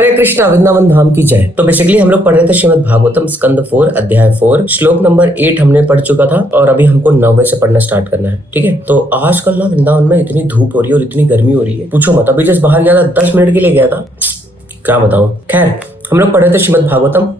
हरे कृष्णा, वृंदावन धाम की जय। तो बेसिकली हम लोग पढ़ रहे थे श्रीमद् भागवतम स्कंद 4 अध्याय 4 श्लोक नंबर 8 हमने पढ़ चुका था और अभी हमको 9वें से पढ़ना स्टार्ट करना है। ठीक है, तो आजकल ना वृंदावन में इतनी धूप हो रही है और इतनी गर्मी हो रही है, पूछो मत। अभी जस्ट बाहर गया था, 10 मिनट के लिए गया था, क्या बताऊं। खैर, हम लोग पढ़ रहे थे श्रीमद् भागवतम,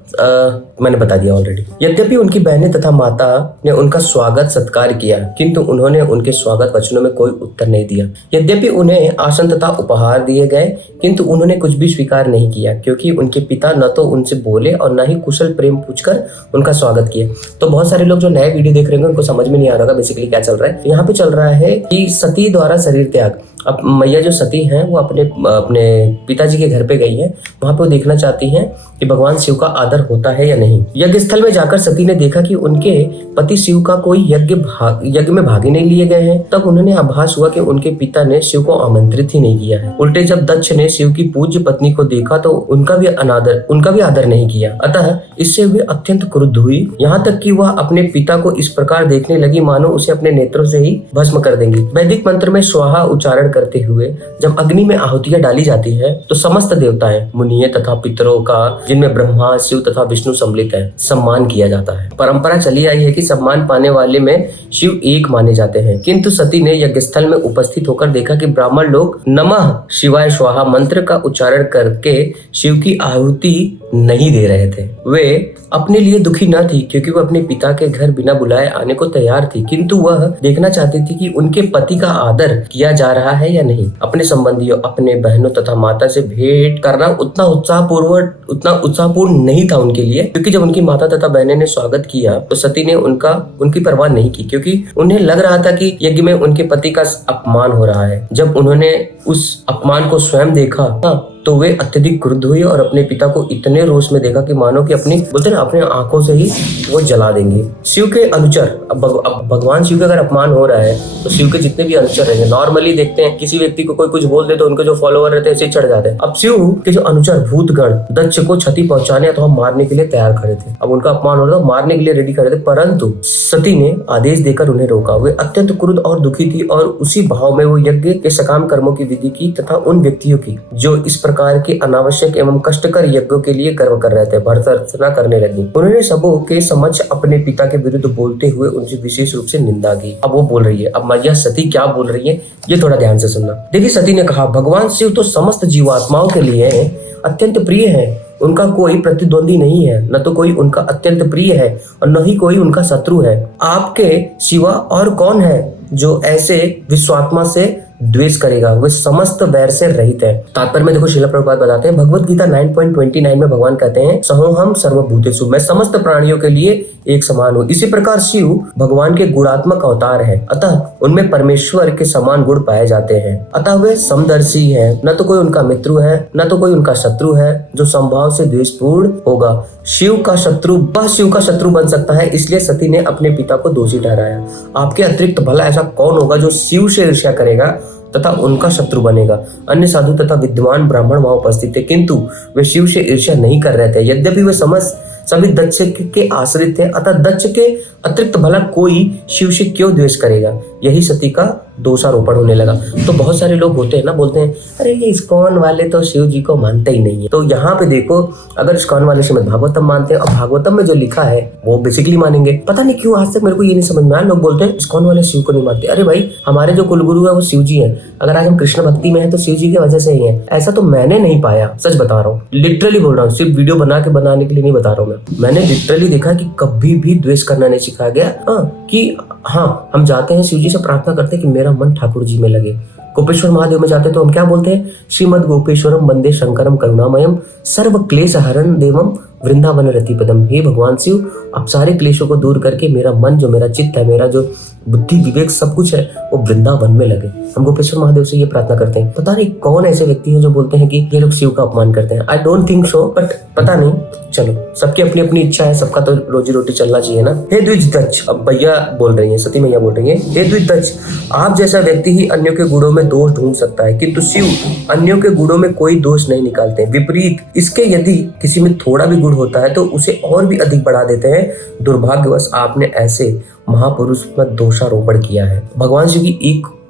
मैंने बता दिया ऑलरेडी। यद्यपि उनकी बहनें तथा माता ने उनका स्वागत सत्कार किया, किंतु उन्होंने उनके स्वागत वचनों में कोई उत्तर नहीं दिया। यद्यपि उन्हें आसन तथा उपहार दिए गए, किंतु उन्होंने कुछ भी स्वीकार नहीं किया, क्योंकि उनके पिता न तो उनसे बोले और न ही कुशल प्रेम पूछकर उनका स्वागत किए। तो बहुत सारे लोग जो नए वीडियो देख रहे होंगे उनको समझ में नहीं आ रहा होगा बेसिकली क्या चल रहा है। यहाँ पे चल रहा है कि सती द्वारा शरीर त्याग। अब मैया जो सती हैं वो अपने पिताजी के घर पे गई हैं, वहां पे वो देखना चाहती हैं कि भगवान शिव का आदर होता है या नहीं। यज्ञ स्थल में जाकर सती ने देखा कि उनके पति शिव का कोई यज्ञ में भागी नहीं लिए गए हैं। तब उन्हें आभास हुआ कि उनके पिता ने शिव को आमंत्रित ही नहीं किया है। उल्टे जब दक्ष ने शिव की पूज्य पत्नी को देखा तो उनका भी आदर नहीं किया। अतः इससे वे अत्यंत क्रुद्ध हुई, यहाँ तक कि वह अपने पिता को इस प्रकार देखने लगी मानो उसे अपने नेत्रों से ही भस्म कर देंगी। वैदिक मंत्र में स्वाहा उच्चारण करते हुए जब अग्नि में आहुतियां डाली जाती है तो समस्त देवताएं, मुनिये तथा पितरों का, जिनमें ब्रह्मा, शिव तथा विष्णु सम्मिलित है, सम्मान किया जाता है। परंपरा चली आई है कि सम्मान पाने वाले में शिव एक माने जाते हैं। किंतु सती ने यज्ञस्थल में उपस्थित होकर देखा कि ब्राह्मण लोग नमः शिवाय स्वाहा मंत्र का उच्चारण करके शिव की आहुति नहीं दे रहे थे। वे अपने लिए दुखी न थी, क्योंकि वह अपने पिता के घर बिना बुलाए आने को तैयार थी, किंतु वह देखना चाहती थी कि उनके पति का आदर किया जा रहा है या नहीं। अपने संबंधियों, अपने बहनों तथा माता से भेंट करना उतना उत्साहपूर्ण नहीं था उनके लिए, क्योंकि जब उनकी माता तथा बहनें ने स्वागत किया तो सती ने उनकी परवाह नहीं की, क्योंकि उन्हें लग रहा था कि यज्ञ में उनके पति का अपमान हो रहा है। जब उन्होंने उस अपमान को स्वयं देखा तो वे अत्यधिक क्रुद्ध हुई और अपने पिता को इतने रोष में देखा कि मानो कि अपने आंखों से ही वो जला देंगे। शिव के अनुचर, अब भगवान शिव का अगर अपमान हो रहा है तो शिव के जितने भी अनुचर रहेंगे, नॉर्मली देखते हैं किसी व्यक्ति को कोई कुछ बोल दे तो उनके जो फॉलोअर रहते हैं ऐसे चढ़ जाते हैं। अब शिव के जो अनुचर भूतगण दक्ष को क्षति पहुंचाने अथवा मारने के लिए तैयार खड़े थे। अब उनका अपमान हो रहा था, मारने के लिए रेडी खड़े थे, परंतु सती ने आदेश देकर उन्हें रोका। वे अत्यंत क्रुद्ध और दुखी थी और उसी भाव में वो यज्ञ के सकाम कर्मों की विधि की तथा उन व्यक्तियों की जो इस प्रकार के अनावश्यक एवं कष्टकर यज्ञों के लिए गर्व कर रहे थे भर्त्सना करने लगी। उन्होंने सबों के समक्ष अपने पिता के विरुद्ध बोलते हुए उनसे विशेष रूप से निंदा की। अब वो बोल रही है, अब मैया सती क्या बोल रही है ये थोड़ा ध्यान से सुनना। देखिए, सती ने कहा, भगवान शिव तो समस्त जीवात्माओं के लिए अत्यंत प्रिय है। उनका कोई प्रतिद्वंदी नहीं है, न तो कोई उनका अत्यंत प्रिय है और न ही कोई उनका शत्रु है। आपके सिवा और कौन है जो ऐसे विश्वात्मा से द्वेष करेगा? वे समस्त वैर से रहित है। तात्पर्य में देखो, श्रील प्रभुपाद बताते हैं, भगवत गीता 9.29 में भगवान कहते हैं, सहोहम सर्वभूतेषु, मैं समस्त प्राणियों के लिए एक समान हूँ। इसी प्रकार शिव भगवान के गुणात्मक अवतार है, अतः उनमें परमेश्वर के समान गुण पाए जाते हैं। अतः वे समदर्शी है, न तो कोई उनका मित्र है न तो कोई उनका शत्रु है जो संभाव से द्वेषपूर्ण होगा। शिव का शत्रु बन सकता है, इसलिए सती ने अपने पिता को दोषी ठहराया। आपके अतिरिक्त भला ऐसा कौन होगा जो शिव से ईर्ष्या करेगा तथा उनका शत्रु बनेगा? अन्य साधु तथा विद्वान ब्राह्मण वहां उपस्थित थे, किंतु वे शिव से ईर्ष्या नहीं कर रहे थे। यद्यपि वे सभी दक्ष के आश्रित थे, अतः दक्ष के अतिरिक्त भला कोई शिव से क्यों द्वेष करेगा? यही सती का दोषारोपण होने लगा। तो बहुत सारे लोग होते हैं ना, बोलते हैं अरे ये इस्कॉन वाले तो शिव जी को मानते ही नहीं है। तो यहाँ पे देखो, अगर इस्कॉन वाले श्रीमद् भागवतम मानते हैं और भागवतम में जो लिखा है वो बेसिकली मानेंगे। पता नहीं क्यों आज तक मेरे को ये नहीं समझ में आया, लोग बोलते हैं इस्कॉन वाले शिव को नहीं मानते। अरे भाई, हमारे जो कुलगुरु है वो शिव जी है। अगर आज हम कृष्ण भक्ति में है तो शिव जी की वजह से ही है। ऐसा तो मैंने नहीं पाया, सच बता रहा हूँ, लिटरली बोल रहा हूँ, सिर्फ वीडियो बनाने के लिए नहीं बता रहा हूँ। मैंने लिटरली देखा कि कभी भी द्वेष करना नहीं सिखाया गया। हम जाते हैं शिव जी से प्रार्थना करते हैं कि मेरा मन ठाकुर जी में लगे। गोपेश्वर महादेव में जाते तो हम क्या बोलते हैं? श्रीमद गोपेश्वरम वंदे शंकरम करुणामयम सर्व क्लेश हरण देवम वृंदावन रतिपदम। हे भगवान शिव, आप सारे क्लेशों को दूर करके मेरा मन, जो मेरा चित्त है, मेरा जो बुद्धि विवेक सब कुछ है, वो वृंदावन में लगे। हम गोपेश्वर महादेव से ये प्रार्थना करते हैं। पता नहीं कौन ऐसे व्यक्ति हैं जो बोलते हैं कि ये लोग शिव का अपमान करते हैं। I don't think so, but पता नहीं, चलो सबकी अपनी अपनी इच्छा है, सबका तो रोजी रोटी चलना चाहिए ना। हे द्विज दक्ष, अब भैया बोल रही है, सती मैया बोल रही है, हे द्विज दक्ष, आप जैसा व्यक्ति ही अन्यों के गुणों में दोष ढूंढ सकता है, किंतु शिव अन्यों के गुणों में कोई दोष नहीं निकालते। विपरीत इसके यदि किसी में थोड़ा भी गुण होता है तो उसे और भी अधिक बढ़ा देते हैं। दुर्भाग्यवश आपने ऐसे महापुरुष पर दोषारोपण किया है। भगवान शिव की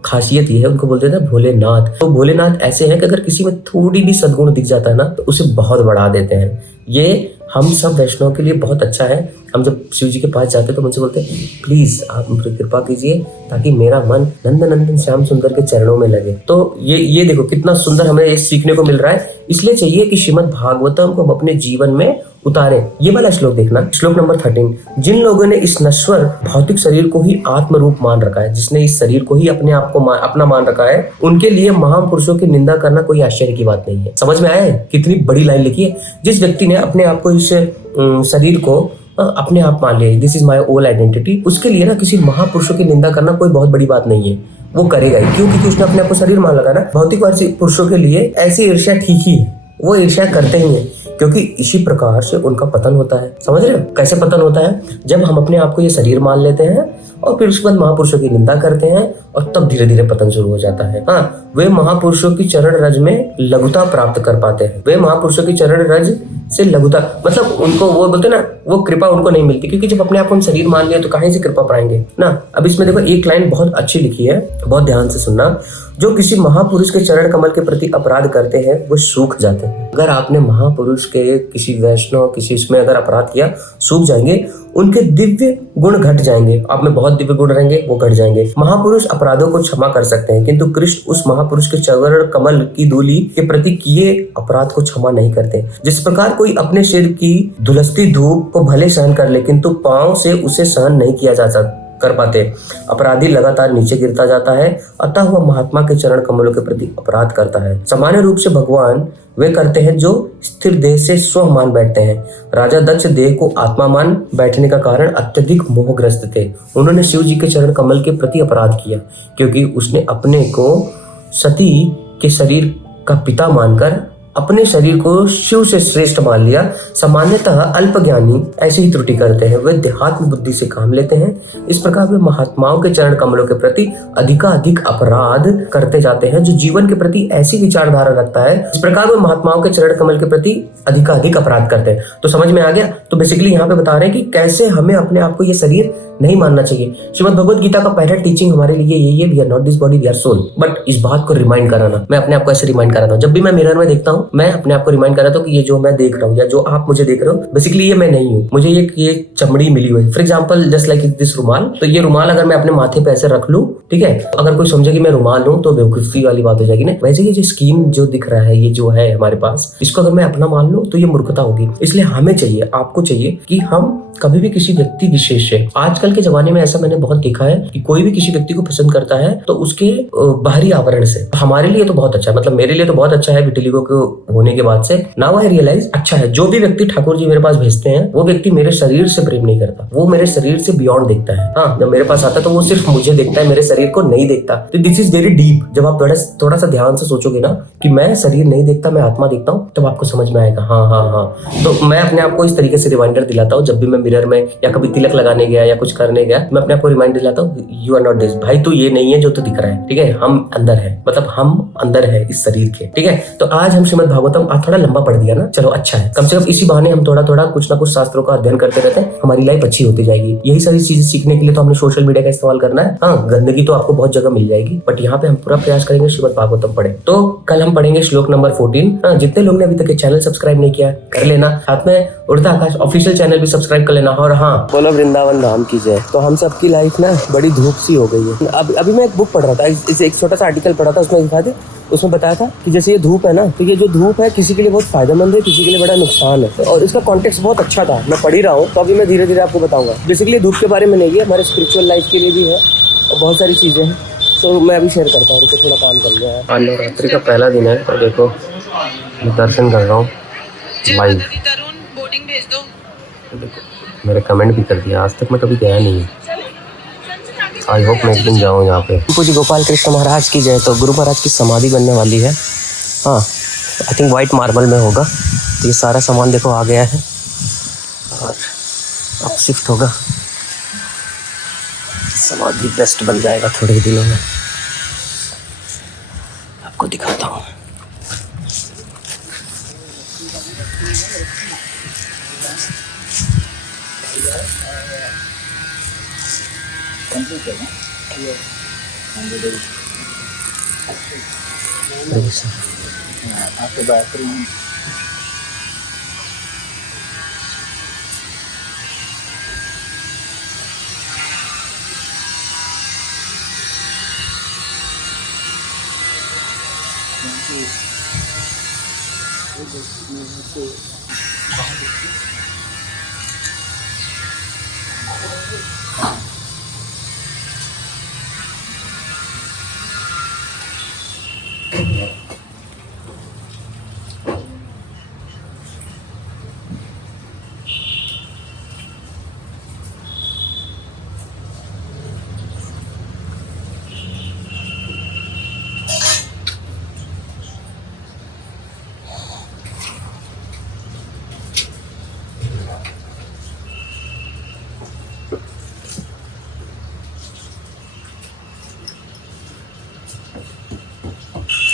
खासियत ये है, उनको बोलते थे भोलेनाथ। तो भोलेनाथ ऐसे हैं कि अगर किसी में थोड़ी भी सद्गुण दिख जाता है ना तो उसे बहुत बढ़ा देते हैं। ये हम सब वैष्णव के लिए बहुत अच्छा है। हम जब शिव जी के पास जाते हैं तो मुझसे बोलते हैं प्लीज आप मुझ पर कृपा कीजिए ताकि मेरा मन नंद नंदन श्याम सुंदर के चरणों में लगे। तो ये देखो कितना सुंदर हमें ये सीखने को मिल रहा है। इसलिए चाहिए कि श्रीमद् भागवतम को हम अपने जीवन में उतारे। ये वाला श्लोक देखना, श्लोक नंबर 13। जिन लोगों ने इस नश्वर भौतिक शरीर को ही आत्म रूप मान रखा है, जिसने इस शरीर को ही अपने आप को अपना मान रखा है, उनके लिए महापुरुषों की निंदा करना कोई आश्चर्य की बात नहीं है। समझ में आया है? कितनी बड़ी लाइन लिखी है। जिस व्यक्ति ने अपने आप को इस शरीर को अपने आप मान लिया, दिस इज माई ओल आइडेंटिटी, उसके लिए ना किसी महापुरुषों की निंदा करना कोई बहुत बड़ी बात नहीं है। वो करेगा ही क्यों? क्योंकि उसने अपने आप को शरीर मान लगा ना। भौतिक पुरुषों के लिए ऐसी ईर्ष्या ठीक ही है, वो ईर्ष्या करते ही हैं क्योंकि इसी प्रकार से उनका पतन होता है। समझ रहे हो कैसे पतन होता है? जब हम अपने आप को ये शरीर मान लेते हैं और फिर उसके बाद महापुरुषों की निंदा करते हैं और तब धीरे धीरे पतन शुरू हो जाता है। हाँ, वे महापुरुषों की चरण रज में लघुता प्राप्त कर पाते हैं। वे महापुरुषों की चरण रज से लघुता मतलब उनको वो बोलते ना, वो कृपा उनको नहीं मिलती क्योंकि जब अपने आप को हम शरीर मान लिया तो कहीं से कृपा पाएंगे ना। अब इसमें देखो एक लाइन बहुत अच्छी लिखी है, बहुत ध्यान से सुनना। जो किसी महापुरुष के चरण कमल के प्रति अपराध करते हैं वो सूख जाते हैं। अगर आपने महापुरुष के किसी वैष्णव किसी इसमें अगर अपराध किया, सूख जाएंगे, उनके दिव्य गुण घट जाएंगे। आप में बहुत दिव्य गुण रहेंगे, वो घट जाएंगे। महापुरुष अपराधों को क्षमा कर सकते हैं किंतु कृष्ण उस महापुरुष के चरण कमल की धूलि के प्रति किए अपराध को क्षमा नहीं करते। जिस प्रकार कोई अपने सिर की धुलसती धूप को भले सहन कर ले किंतु पांव से उसे सहन नहीं किया जा कर पाते, अपराधी लगातार नीचे गिरता जाता है, अतः वह महात्मा के चरण कमलों के प्रति अपराध करता है। सामान्य रूप से भगवान वे करते हैं जो स्थिर देह से स्व मान बैठते हैं। राजा दक्ष देह को आत्मा मान बैठने का कारण अत्यधिक मोहग्रस्त थे। उन्होंने शिव जी के चरण कमल के प्रति अपराध किया क्योंकि उसने अपने को सती के शरीर का पिता मानकर अपने शरीर को शिव से श्रेष्ठ मान लिया। सामान्यतः अल्पज्ञानी ऐसी ही त्रुटि करते हैं, वे देहात्म बुद्धि से काम लेते हैं। इस प्रकार वे महात्माओं के चरण कमलों के प्रति अधिकाधिक अपराध करते जाते हैं। जो जीवन के प्रति ऐसी विचारधारा रखता है, इस प्रकार वे महात्माओं के चरण कमल के प्रति अधिकाधिक अपराध करते हैं। तो समझ में आ गया? तो बेसिकली यहाँ पे बता रहे हैं कि कैसे हमें अपने आप को ये शरीर नहीं मानना चाहिए। श्रीमद् भगवद गीता का पहला टीचिंग हमारे लिए यही है, we are not this body we are soul. But इस बात को रिमाइंड कराना, मैं अपने आप को ऐसे रिमाइंड कराता हूँ। जब भी मैं मिरर में देखता हूँ मैं अपने आप को रिमाइंड कराता हूँ कि ये जो मैं देख रहा हूँ या जो आप मुझे देख रहे हो बेसिकली ये मैं नहीं हूँ। मुझे ये चमड़ी मिली हुई है। For example just like this रुमाल, तो ये रुमाल अगर मैं अपने माथे पे ऐसे रख लूँ, ठीक है, अगर कोई समझे कि मैं रुमाल हूँ तो बेवकूफी वाली बात हो जाएगी ना। वैसे ये जो स्किन जो दिख रहा है, ये जो है हमारे पास, इसको अगर मैं अपना मान लूँ तो ये मूर्खता होगी। इसलिए हमें चाहिए, आपको चाहिए कि हम कभी भी किसी व्यक्ति विशेष से, आजकल के जमाने में ऐसा मैंने बहुत देखा है कि कोई भी किसी व्यक्ति को पसंद करता है तो उसके बाहरी आवरण से। हमारे लिए तो बहुत अच्छा है, मतलब मेरे लिए तो बहुत अच्छा है विटिलिगो के होने के बाद से। नाउ आई रियलाइज अच्छा है, जो भी व्यक्ति ठाकुर जी मेरे पास भेजते हैं वो व्यक्ति मेरे शरीर से प्रेम नहीं करता, वो मेरे शरीर से बियॉन्ड देखता है। हाँ, जब मेरे पास आता है तो वो सिर्फ मुझे देखता है, मेरे शरीर को नहीं देखता। तो दिस इज वेरी डीप। जब आप थोड़ा सा ध्यान से सोचोगे ना कि मैं शरीर नहीं देखता, मैं आत्मा देखता हूँ, तब आपको समझ में आएगा। हाँ हाँ हाँ। तो मैं अपने आप को इस तरीके से रिमाइंडर दिलाता हूँ, जब भी मैं मिरर में या कभी तिलक लगाने गया या कुछ करने गया, मैं अपने आप को रिमाइंड दिलाता हूँ, यू आर नॉट दिस, भाई तू ये नहीं है जो तू दिख रहा है, ठीक है, हम अंदर है, मतलब हम अंदर है इस शरीर के, ठीक है। तो आज हम श्रीमद् भागवतम आज थोड़ा लंबा पढ़ दिया ना, चलो अच्छा है, कम से कम इसी बहाने हम थोड़ा थोड़ा कुछ ना कुछ शास्त्रों का अध्ययन करते रहते हैं, हमारी लाइफ अच्छी होती जाएगी। यही सारी चीजें सीखने के लिए तो हमने सोशल मीडिया का इस्तेमाल करना है। हाँ, गंदगी तो आपको बहुत जगह मिल जाएगी, बट यहाँ पे हम पूरा प्रयास करेंगे श्रीमद् भागवतम पढ़े। तो कल हम पढ़ेंगे श्लोक नंबर 14। जितने लोग ने अभी तक चैनल सब्सक्राइब नहीं किया कर लेना, साथ में उड़ता आकाश ऑफिशियल चैनल भी सब्सक्राइब कर लेना। और हाँ, बोलो वृंदावन धाम की जय। तो हम सबकी लाइफ ना बड़ी धूप सी हो गई है। अभी मैं एक बुक पढ़ रहा था, एक छोटा सा आर्टिकल पढ़ा था, उसमें लिखा था, उसमें बताया था कि जैसे ये धूप है ना, तो ये जो धूप है किसी के लिए बहुत फायदेमंद है, किसी के लिए बड़ा नुकसान है, और इसका कॉन्टेक्स्ट बहुत अच्छा था। मैं पढ़ ही रहा हूँ, तो अभी मैं धीरे धीरे आपको बताऊंगा। बेसिकली धूप के बारे में नहीं है, हमारे स्पिरिचुअल लाइफ के लिए भी है और बहुत सारी चीजें हैं, तो मैं अभी शेयर करता हूँ। थोड़ा काम कर लिया है। आज नवरात्रि का पहला दिन है और देखो मैं दर्शन कर रहा हूँ लाइव। मेरे कमेंट भी कर दिया, आज तक मैं कभी गया नहीं। आई होप मैं एक दिन जाऊँ यहाँ पे। पूज्य गोपाल कृष्ण महाराज की जय। तो गुरु महाराज की समाधि बनने वाली है। हाँ, आई थिंक वाइट मार्बल में होगा। तो ये सारा सामान देखो आ गया है और अब शिफ्ट होगा। समाधि बेस्ट बन जाएगा थोड़े ही दिनों में, आपको दिखाता हूँ। कंप्लीट है ना? After bathroom.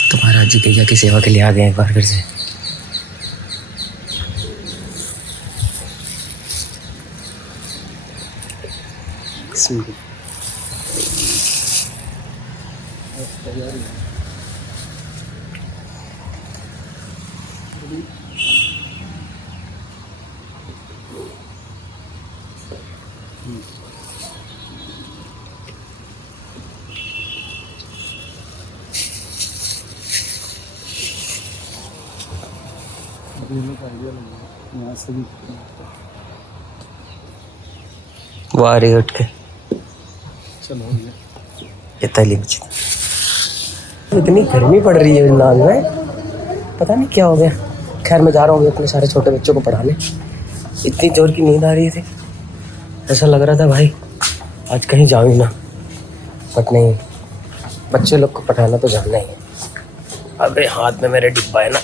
तो महाराज जी गैया की सेवा के लिए आ गए एक बार फिर से। यहाँ से भी वाह रे उठ के चलो हो गया। इतनी गर्मी पड़ रही है वृंदावन में, पता नहीं क्या हो गया। खैर मैं जा रहा हूँ अपने सारे छोटे बच्चों को पढ़ाने। इतनी जोर की नींद आ रही थी, ऐसा लग रहा था भाई आज कहीं जाऊँ ही ना, बट नहीं, बच्चे लोग को पढ़ाना तो जाना ही है। अबे हाथ में मेरे डिब्बा है ना,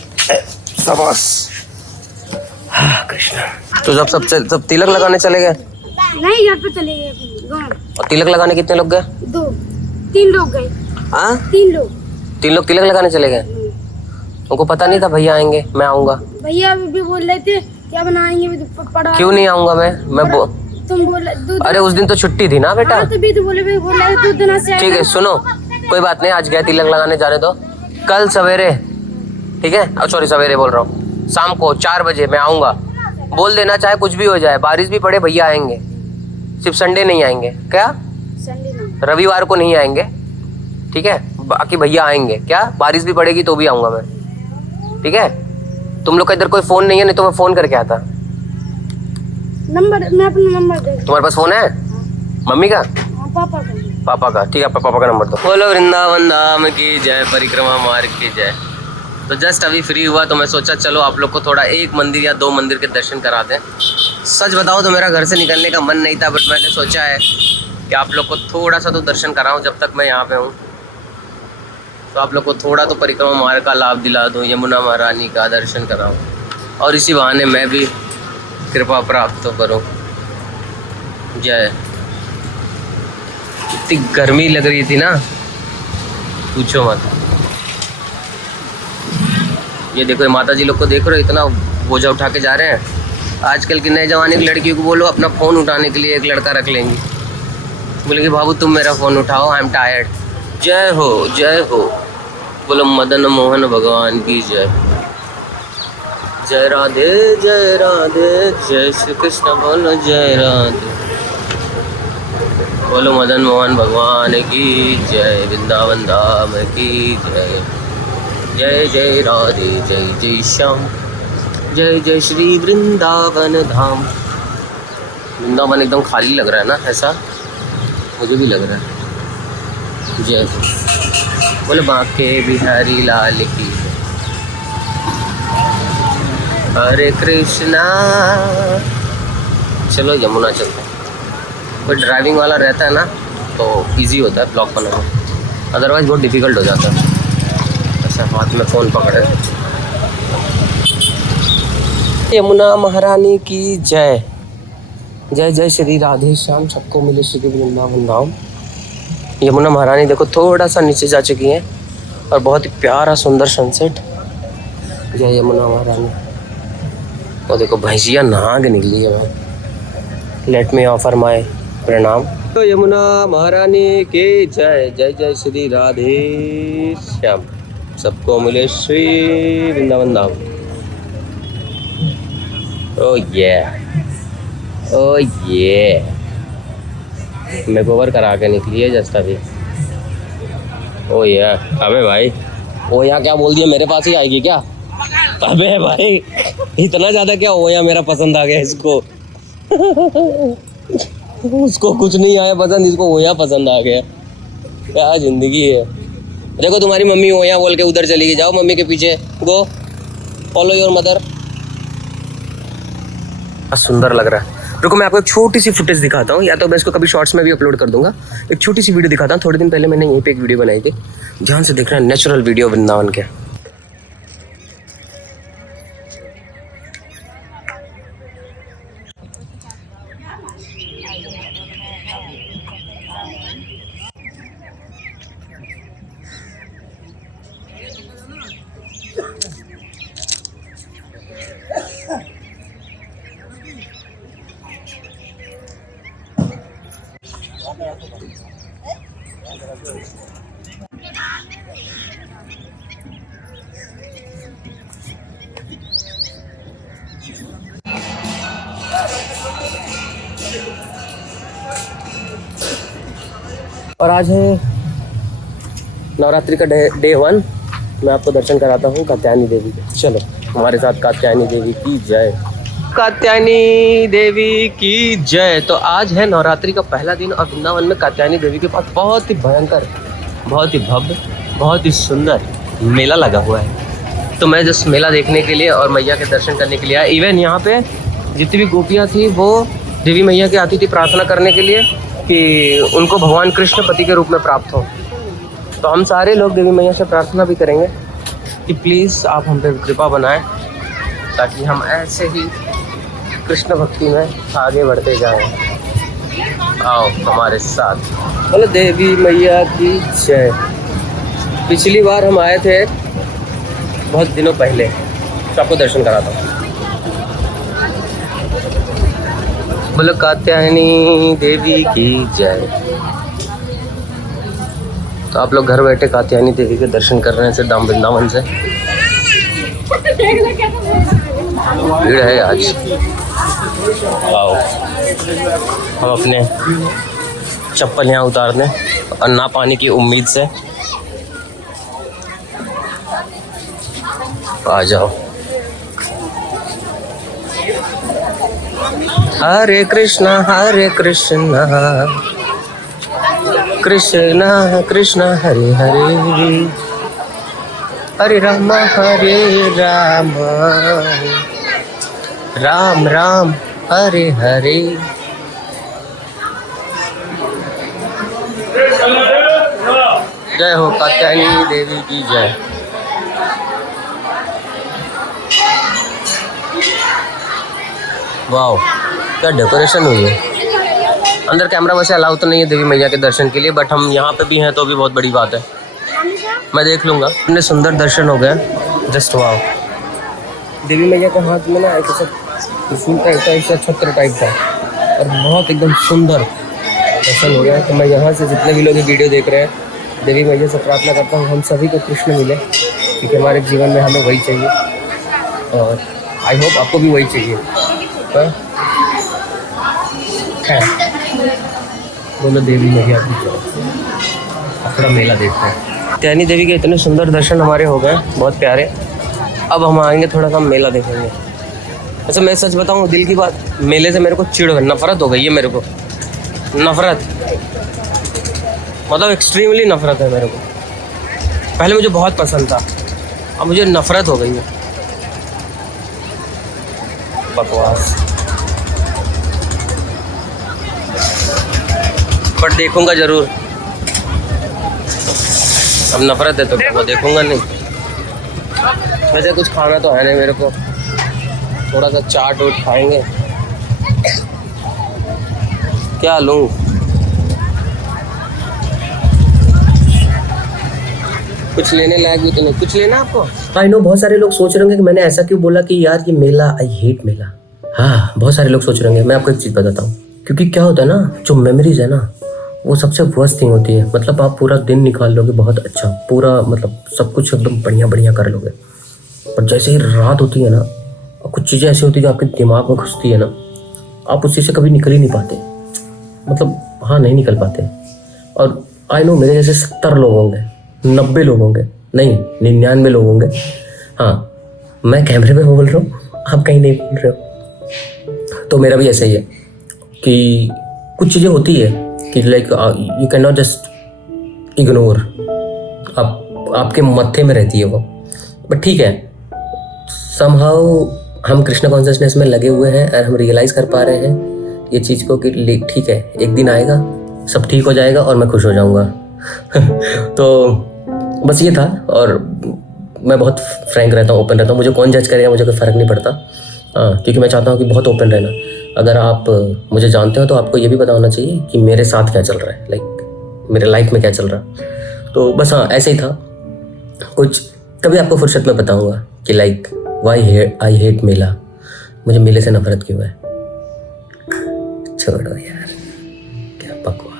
शाबाश। हाँ कृष्णा, तो जब सब तिलक लगाने चले गए? नहीं, घर पे चले गए गाँव। और तिलक लगाने कितने लोग गए? 3 लोग गए। हाँ 3 लोग। 3 लोग तिलक लगाने चले गए? उनको पता नहीं था भैया आएंगे, मैं आऊँगा। भैया भी बोल रहे थे क्या बनाएंगे, पढ़ा। क्यों नहीं आऊँगा तुम बोले अरे उस दिन तो छुट्टी थी ना बेटा। तभी तो बोले 2 दिन से। ठीक है सुनो, कोई बात नहीं, आज गए तिलक लगाने, जाने दो। कल सवेरे, ठीक है, सॉरी सवेरे बोल रहा हूँ, शाम को 4 बजे मैं आऊँगा। बोल देना चाहे कुछ भी हो जाए, बारिश भी पड़े, भैया आएंगे। सिर्फ संडे नहीं आएंगे, क्या रविवार को नहीं आएंगे, ठीक है, बाकी भैया आएंगे। क्या बारिश भी पड़ेगी तो भी आऊँगा मैं, ठीक है। तुम लोग का इधर कोई फ़ोन नहीं है, नहीं तो मैं फ़ोन करके आता। नंबर मैं अपना नंबर दे। तुम्हारे पास फ़ोन है? मम्मी का? पापा का, ठीक है, पापा का नंबर दो। बोलो वृंदावन धाम की जय, परिक्रमा मार्ग की जय। तो जस्ट अभी फ्री हुआ तो मैं सोचा चलो आप लोग को थोड़ा 1 मंदिर या 2 मंदिर के दर्शन करा दें। सच बताओ तो मेरा घर से निकलने का मन नहीं था, बट मैंने सोचा है कि आप लोग को थोड़ा सा तो दर्शन कराऊं जब तक मैं यहाँ पे हूँ। तो आप लोग को थोड़ा तो परिक्रमा मार्ग का लाभ दिला दूँ, यमुना महारानी का दर्शन कराऊँ, और इसी बहाने मैं भी कृपा प्राप्त तो करूँ। जय। इतनी गर्मी लग रही थी ना, पूछो मत। ये देखो, ये माता जी लोग को देख रहे हो, इतना बोझा उठा के जा रहे हैं। आजकल की नए जमाने की लड़कियों को बोलो अपना फ़ोन उठाने के लिए एक लड़का रख लेंगी, बोलेंगे बाबू तुम मेरा फ़ोन उठाओ, आई एम टायर्ड। जय हो जय हो, बोलो मदन मोहन भगवान की जय। जय राधे जय राधे, जय श्री कृष्ण बोलो जय राधे, बोलो मदन मोहन भगवान की जय, वृंदावन धाम की जय। जय जय राधे जय जय श्याम, जय जय श्री वृंदावन धाम। वृंदावन एकदम खाली लग रहा है ना, ऐसा मुझे भी लग रहा है। जय बोले बांके बिहारी लाल की, हरे कृष्णा। चलो यमुना चलते हैं। कोई ड्राइविंग वाला रहता है ना तो इजी होता है ब्लॉक बनाना, अदरवाइज बहुत डिफ़िकल्ट हो जाता है। अच्छा हाथ में फ़ोन पकड़े। यमुना महारानी की जय। जय जय श्री राधे श्याम, सबको मिले श्री वृंदावन धाम। यमुना महारानी देखो थोड़ा सा नीचे जा चुकी हैं, और बहुत ही प्यारा सुंदर सनसेट। जय यमुना महारानी। और देखो भैंसिया नहा के निकली है। लेट मी ऑफर माय प्रणाम। तो यमुना महारानी की जय, जय जय श्री राधे श्याम। सबको मिले श्री वृंदावन धाम। ओ ये मैं गोबर करा के निकली है जस्ट अभी। ओ ये अबे भाई, ओ यहाँ क्या बोल दिया, मेरे पास ही आएगी क्या? अबे भाई इतना ज्यादा क्या ओया मेरा पसंद आ गया इसको। उसको कुछ नहीं आया पसंद, इसको ओया पसंद आ गया। क्या जिंदगी है। देखो तुम्हारी मम्मी ओया बोल के उधर चली गई, जाओ मम्मी के पीछे, गो फॉलो योर मदर। सुंदर लग रहा है। रुको मैं आपको एक छोटी सी फुटेज दिखाता हूँ, या तो मैं इसको कभी शॉर्ट्स में भी अपलोड कर दूंगा। एक छोटी सी वीडियो दिखाता हूँ। थोड़े दिन पहले मैंने यहीं पे एक वीडियो बनाई थी, ध्यान से देखना, नेचुरल वीडियो वृंदावन के। और आज है नवरात्रि का डे 1। मैं आपको दर्शन कराता हूँ कात्यायनी देवी के। चलो हमारे साथ कात्यायनी देवी की जय। कात्यायनी देवी की जय। तो आज है नवरात्रि का पहला दिन और वृंदावन में कात्यायनी देवी के पास बहुत ही भयंकर, बहुत ही भव्य, बहुत ही सुंदर मेला लगा हुआ है। तो मैं जिस मेला देखने के लिए और मैया के दर्शन करने के लिए आया। इवन यहाँ पे जितनी भी गोपियाँ थी वो देवी मैया की आती थी प्रार्थना करने के लिए कि उनको भगवान कृष्ण पति के रूप में प्राप्त हो। तो हम सारे लोग देवी मैया से प्रार्थना भी करेंगे कि प्लीज़ आप हम पे कृपा बनाएं, ताकि हम ऐसे ही कृष्ण भक्ति में आगे बढ़ते जाएं। आओ हमारे साथ, बोलो देवी मैया की जय। पिछली बार हम आए थे बहुत दिनों पहले, तो आपको दर्शन कराता हूँ। बोलो कात्यायनी देवी की जय। तो आप लोग घर बैठे कात्यायनी देवी के दर्शन कर रहे हैं सिर्फ धाम वृंदावन से। भीड़ है आज। आओ हम अपने चप्पल यहाँ उतार दें और ना पाने की उम्मीद से आ जाओ। हरे कृष्णा कृष्णा कृष्णा हरे हरे, हरे राम राम राम हरे हरे। जय हो कात्यायनी देवी की जय। वाह क्या डेकोरेशन हुई है। अंदर कैमरा वैसे अलाउ तो नहीं है देवी मैया के दर्शन के लिए, बट हम यहाँ पे भी हैं तो भी बहुत बड़ी बात है। मैं देख लूँगा। इतने सुंदर दर्शन हो गए, जस्ट वाह। देवी मैया के हाथ में ना एक ऐसा त्रिशूल टाइप का, ऐसा छत्र टाइप का, और बहुत एकदम सुंदर दर्शन हो गया। तो मैं यहाँ से जितने भी लोग ये वीडियो देख रहे हैं, देवी मैया से प्रार्थना करता हूँ हम सभी को कृष्ण मिले, क्योंकि हमारे जीवन में हमें वही चाहिए और आई होप आपको भी वही चाहिए। बोलो देवी मैया की जय। अपना मेला देखते हैं। कात्यायनी देवी के इतने सुंदर दर्शन हमारे हो गए, बहुत प्यारे। अब हम आएंगे थोड़ा सा मेला देखेंगे। अच्छा मैं सच बताऊं, दिल की बात, मेले से मेरे को चिढ़, नफरत हो गई है मेरे को। नफरत मतलब एक्सट्रीमली नफरत है मेरे को। पहले मुझे बहुत पसंद था, अब मुझे नफरत हो गई है। बकवास, पर देखूंगा जरूर। अब नफरत है तो क्या, वो देखूंगा नहीं। वैसे कुछ खाना तो है नहीं मेरे को, थोड़ा सा चाट वोट खाएंगे। क्या लूं? कुछ लेने लायक भी तो नहीं। कुछ लेना आपको? आई नो बहुत सारे लोग सोच रहे होंगे कि मैंने ऐसा क्यों बोला कि यार ये मेला, आई हेट मेला। हाँ बहुत सारे लोग सोच रहे होंगे। मैं आपको एक चीज बताता हूँ, क्योंकि क्या होता है ना, जो मेमोरीज है ना वो सबसे वर्स्ट थिंग होती है। मतलब आप पूरा दिन निकाल लोगे बहुत अच्छा, पूरा मतलब सब कुछ एकदम बढ़िया बढ़िया कर लोगे, पर जैसे ही रात होती है ना, और कुछ चीज़ें ऐसी होती है जो आपके दिमाग में घुसती है ना, आप उसी से कभी निकल ही नहीं पाते। मतलब हाँ, नहीं निकल पाते। और आई नो मेरे जैसे 70 लोग होंगे, 90 लोग होंगे, नहीं 99 लोग होंगे। हाँ, मैं कैमरे में बोल रहा हूँ, आप कहीं नहीं बोल रहे हो। तो मेरा भी ऐसा ही है कि कुछ चीज़ें होती है कि like you can not just ignore, आपके मत्थे में रहती है वो। बट ठीक है, समहाउ हम कृष्णा कॉन्शियसनेस में लगे हुए हैं और हम रियलाइज कर पा रहे हैं ये चीज़ को कि ठीक है, एक दिन आएगा सब ठीक हो जाएगा और मैं खुश हो जाऊंगा। तो बस ये था। और मैं बहुत फ्रैंक रहता हूँ, ओपन रहता हूँ, मुझे कौन जज करेगा मुझे कोई फ़र्क नहीं पड़ता। हाँ, क्योंकि मैं चाहता हूँ कि बहुत ओपन रहना। अगर आप मुझे जानते हो तो आपको ये भी पता होना चाहिए कि मेरे साथ क्या चल रहा है, लाइक मेरे लाइफ में क्या चल रहा है। तो बस हाँ, ऐसे ही था कुछ। कभी आपको फुर्सत में बताऊंगा कि लाइक आई हेट मेला, मुझे मेले से नफरत क्यों है। छोड़ो यार, क्या बकवास।